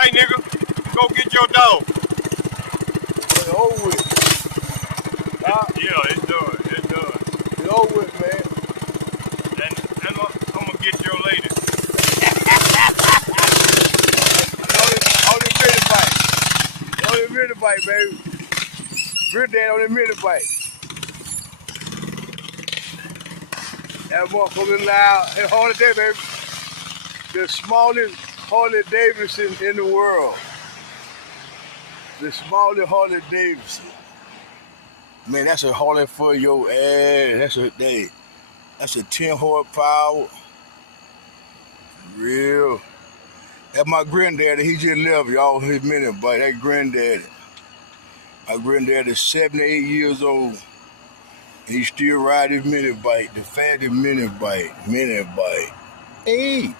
Hey, nigga, go get your dog. It's over with. Yeah, it's done. It's done. It's over with, man. And I'm gonna get your lady. Only minute bite, baby. Granddad on the minute bite. That motherfucker loud. And Harley Davidson, baby. The smallest Harley Davidson in the world. The smallest Harley Davidson. Man, that's a Harley for your ass. That's a 10 horsepower. Real. That's my granddaddy. He just left, y'all. His minute bite. That granddaddy. My granddaddy is 78 years old. He still ride his minute bite. The fattest minute bite. Minute bite. Hey.